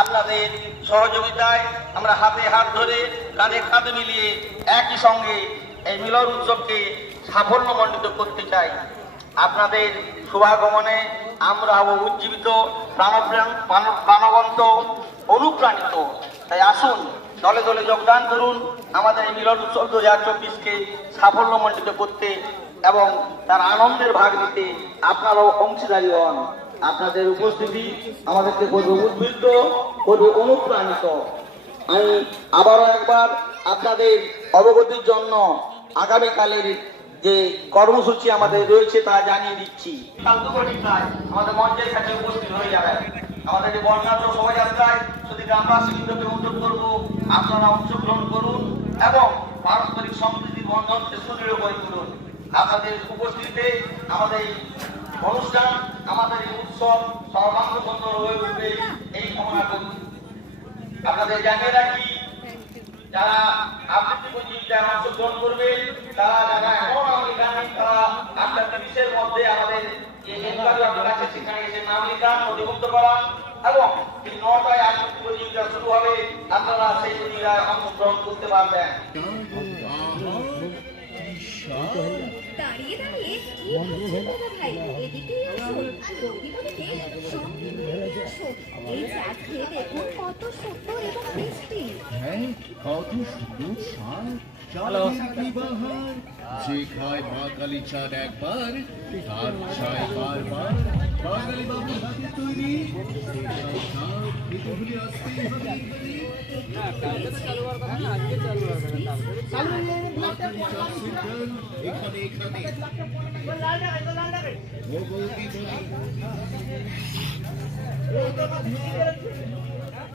আপনাদের সহযোগিতায় আমরা হাতে হাত ধরে কাঁধে কাঁধ মিলিয়ে একই সঙ্গে এই মিলন উৎসবকে সাফল্যমণ্ডিত করতে চাই। আপনাদের শুভাগমনে আমরা হব উজ্জীবিত, প্রাণবন্ত, অনুপ্রাণিত। তাই আসুন দলে দলে যোগদান করুন আমাদের এই মিলন উৎসব 2024কে সাফল্যমণ্ডিত করতে এবং তার আনন্দের ভাগ নিতে আপনারাও অংশীদারী হন। আপনাদের উপস্থিতি আমাদেরকে করবে উদ্বুদ্ধ, করবে অনুপ্রাণিত। আমি আবারও একবার আপনাদের অবগতির জন্য আগামীকালের যে কর্মসূচি আমাদের রয়েছে তা জানিয়ে দিচ্ছি। কাল 2 ঘটিকায় আমাদের মঞ্চের কাছে উপস্থিত হয়ে যাবেন। আমাদের এই বর্ণাঢ্য শোভাযাত্রায় শুধু গ্রামবাসীকে অনুরোধ করবো আপনারা অংশগ্রহণ করুন এবং পারস্পরিক সম্প্রীতির বন্ধনকে সুদৃঢ় করে তুলুন। আপনাদের উপস্থিতিতে আমাদের অনুষ্ঠান, আমাদের এই উৎসব সর্বাঙ্গ সুন্দর হয়ে উঠবে এই কামনা করি। আপনাদের জানিয়ে রাখি, যারা আবৃত্তি প্রতিযোগিতায় অংশগ্রহণ করবে তারা যারা এমন আমাদের জানেন তারা 8:30-এর মধ্যে আমাদের যে এনকাউন্টার আছে সেখানে এসে নাম লিখান, নথিভুক্ত করান এবং 9টায় আবৃত্তি প্রতিযোগিতা শুরু হবে। আপনারা সেই প্রতিযোগিতায় অংশগ্রহণ করতে পারবেন। দাঁড়িয়ে দাঁড়িয়ে কি ভাবছেন দাদা ভাই? এদিকেই আসুন, গতিবিধিতে সঙ্গে নিয়ে আসুন। এই চা খেয়ে দেখুন কত সুন্দর এবং টেস্টি। হ্যাঁ, কত সুন্দর স্বাদ। চাঁদের কি বাহার, যে খায় মা কালী চাঁদ একবার তার চায় বারবার। বাঙালি বাবুর হাতে তৈরি এসব স্বাদ খেতে হলে আসতেই হবে এখানে। এখানে ও বৌদি বলি